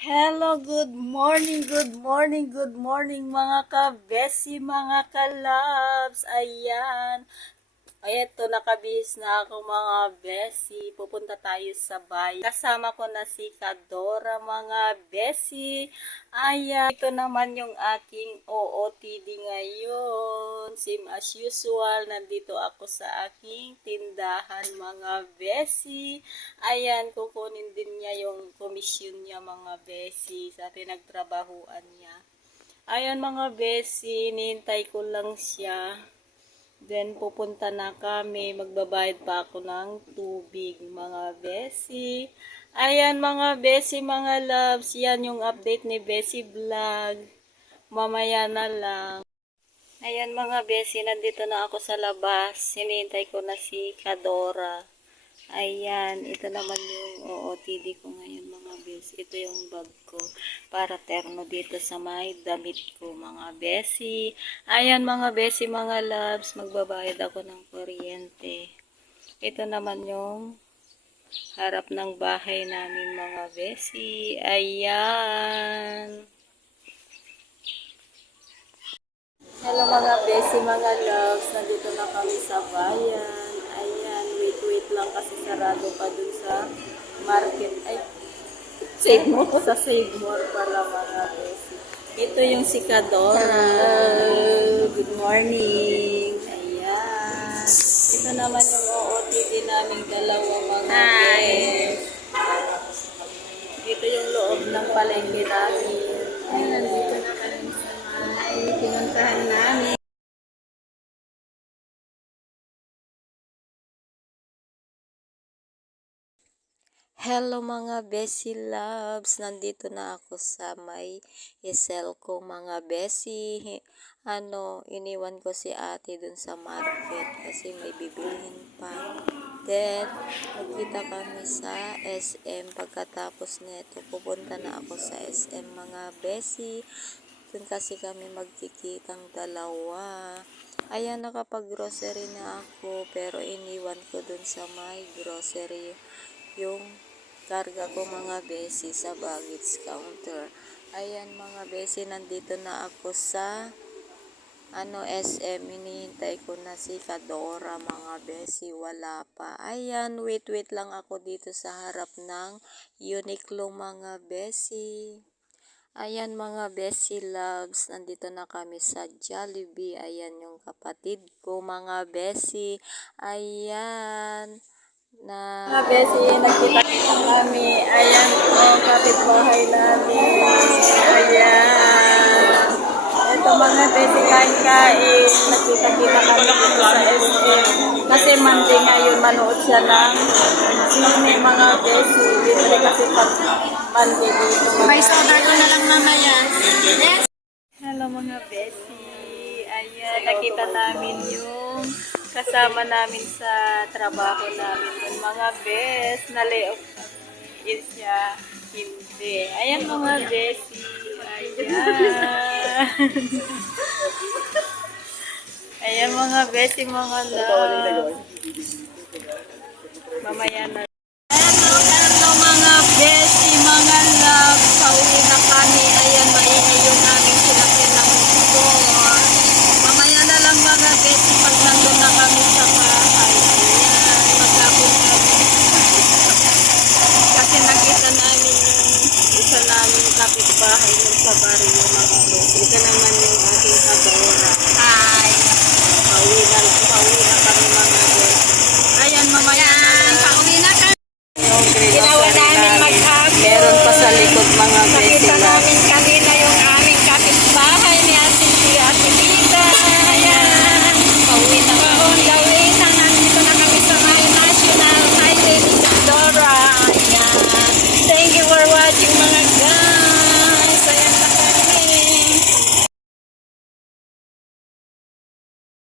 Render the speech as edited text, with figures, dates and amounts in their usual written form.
Hello, good morning mga ka-besi, mga ka-loves. Ayan. Eto, nakabihis na ako mga besi. Pupunta tayo sa bayan. Kasama ko na si Kadora mga besi. Ayan. Ito naman yung aking OOTD ngayon. Same as usual. Nandito ako sa aking tindahan mga besi. Ayan, kukunin din niya yung komisyon niya mga besi sa pinagtrabahuan niya. Ayan mga besi, nihintay ko lang siya. Then, pupunta na kami. Magbabayad pa ako ng tubig, mga besi. Ayan, mga besi, mga loves. Yan yung update ni Besi Vlog. Mamaya na lang. Ayan, mga besi. Nandito na ako sa labas. Hinihintay ko na si Kadora. Ayan, ito naman yung OOTD ko ngayon mga besi. Ito yung bag ko para terno dito sa may damit ko mga besi. Ayan mga besi, mga loves, magbabayad ako ng kuryente. Ito naman yung harap ng bahay namin mga besi. Ayan. Hello mga besi, mga loves, nandito na kami sa bayan. Ayan, wait lang kasi sarado pa dun sa market. Ay, Save More. Sa Save More pala mga besi. Ito yung si Kadora. Good morning. Ayan. Ito naman yung OOTD naming dalawa mga besi. Dito yung loob ng palengke namin. Ayan, dito na kami sa pinuntahan namin. Hello mga besi loves, nandito na ako sa may isel ko mga besi. Iniwan ko si ate dun sa market kasi may bibilhin pa. Then, magkita kami sa SM. Pagkatapos nito, pupunta na ako sa SM mga besi. Dun kasi kami magkikitang dalawa. Ayan, nakapag-grocery na ako pero iniwan ko dun sa may grocery yung karga ko mga besi sa baggage counter. Ayan mga besi, nandito na ako sa SM. Hinihintay ko na si Kadora mga besi, wala pa. Ayan, wait lang ako dito sa harap ng Uniqlo mga besi. Ayan mga besi loves, nandito na kami sa Jollibee. Ayan yung kapatid ko mga besi. Ayan. Mga besi, nagkita kami. Ayan po, kapitbahay namin. Ayan. Ito mga besi, kain-kain. Nagkita-kita kami dito sa SM. Kasi Monday ngayon, manood siya ng sine mga besi. Dito kasi pag Monday dito. May soda ko na lang mamaya. Hello mga besi. Ayan, nakita namin yung kasama namin sa trabaho namin. Yung mga bes, na-layoff is siya. Hindi. Ayan mga besi. Ayan. Ayan mga besi, mga love. Mamaya na. Hello mga besi, mga love. Pauwi na kami. Ayan, maingay yung aming sinakyan ng motor. Mamaya na lang mga besi pag nandun na kami sa bahay. Ayan, magkapon kami. Kasi nakita namin yung isa namin kapitbahay yung sa barrio mga besi. Ito naman